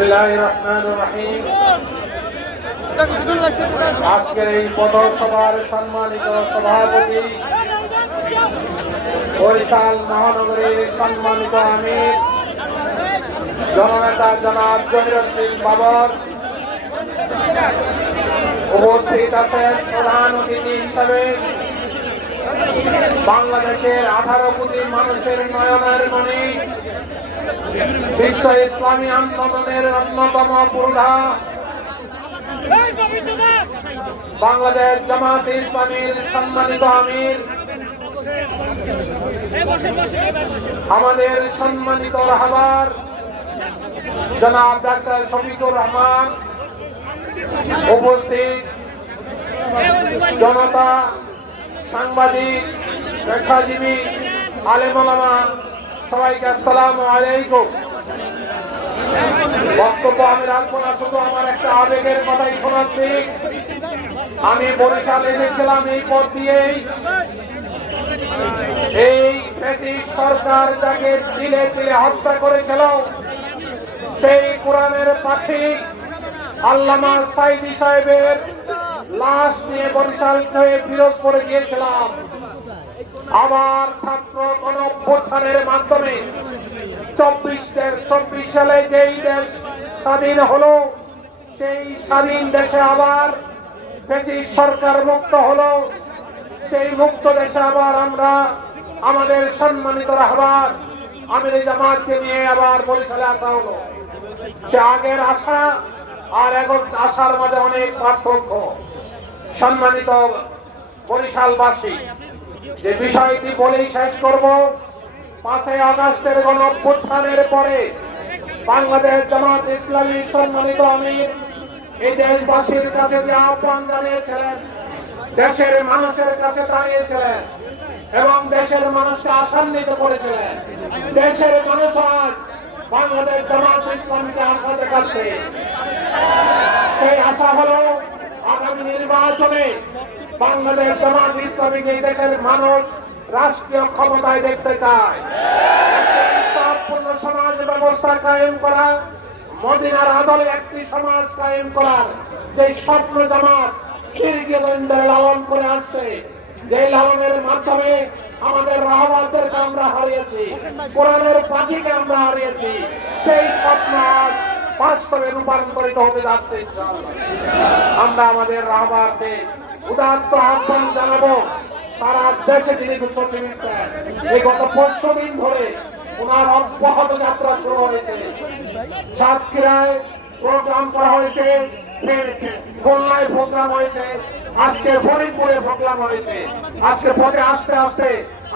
বিসমিল্লাহ রহমান রহিম আজকের এই পদসভার সম্মানিত সভাপতি বরিশাল মহানগরীর সম্মানিত আমির, জননেতা জনাব জহিরুদ্দিন বাবর। উপস্থিত আছেন প্রধান অতিথি হিসাবে বাংলাদেশের আঠারো কোটি মানুষের নয়নের মণি বিশ্ব ইসলামী আন্দোলনের অন্যতম পুরোধা বাংলাদেশ জামাত ইসলামীর সম্মানিত আমির। আমাদের সম্মানিত রাহবার জনাব ডাক্তার শফিকুর রহমান। উপস্থিত জনতা সাংবাদিক পেশাজীবী আলেমা সবাইকে আসসালাম আলাইকুম। বক্তব্য আমি রাখব না, শুধু আমার একটা আবেগের কথাই শোনাচ্ছি। আমি বরিশাল এসেছিলাম এই পথ দিয়েই। এই সরকার যাকে দিলে দিলে হত্যা করেছিল, সেই কোরআনের পাখি আল্লামা সাইদি সাহেবের লাশ নিয়ে বরিশাল হয়ে বিরোধ করে গিয়েছিলাম। আবার ছাত্র গণ মাধ্যমে চব্বিশের চব্বিশ সালে যেই দেশ স্বাধীন হলো, সেই স্বাধীন দেশে আবার বেশি সরকার মুক্ত হলো। সেই মুক্ত দেশে আবার আমরা আমাদের সম্মানিত রাহবার আমির জামাতকে নিয়ে আবার বরিশালে আসা হলো। সে আগের আশা আর এখন আশার মাঝে অনেক পার্থক্য। সম্মানিত বরিশালবাসী, যে বিষয়টি বলেই শেষ করব, পাঁচই আগস্টের গণ অভ্যুত্থানের পরে বাংলাদেশ জামাত ইসলামী সম্মানিত আমির, এই দেশবাসীর কাছে যে আহ্বান জানিয়েছিলেন, দেশের মানুষের কাছে দাঁড়িয়েছিলেন এবং দেশের মানুষকে আশান্বিত করেছিলেন। দেশের মানুষ আজ বাংলাদেশ জামাত ইসলামকে আশা দেখাচ্ছে সেই আশা হলো নির্বাচনে বাংলাদেশ জামাত ইসলামী এই দেশের মানুষ রাষ্ট্রীয় ক্ষমতায় দেখতে চায় সমাজ ব্যবস্থা কায়েম করা, মদিনার আদলে একটি সমাজ কায়েম করার যে স্বপ্ন জামাত লালন করে আসছে। যে লালনের মাধ্যমে আমাদের রাহবারদেরকে আমরা হারিয়েছি, কোরআনের পাখিকে আমরা হারিয়েছি, সেই বাস্তবে রূপান্তরিত হতে যাচ্ছে। আমরা আমাদের রাহবারকে উদাত্ত আহ্বান জানাব। সারা দেশে তিনি এই গত পরশু দিন ধরে ওনার অব্যাহত যাত্রা শুরু হয়েছে। সাতক্ষীরায় প্রোগ্রাম করা হয়েছে খুলনায় প্রোগ্রাম হয়েছে, আজকে ফরিদপুরে প্রোগ্রাম হয়েছে। আজকে পথে আসতে আসতে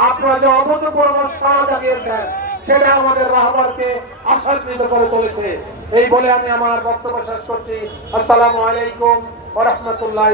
আপনারা যে অভূতপূর্ব সাড়া জানিয়েছেন সেটা আমাদের রাহবারকে আশ্বাসিত করে তুলেছে। এই বলে আমি আমার বক্তব্য শেষ করছি। আসসালামু আলাইকুম ওরহমতুল্লাহ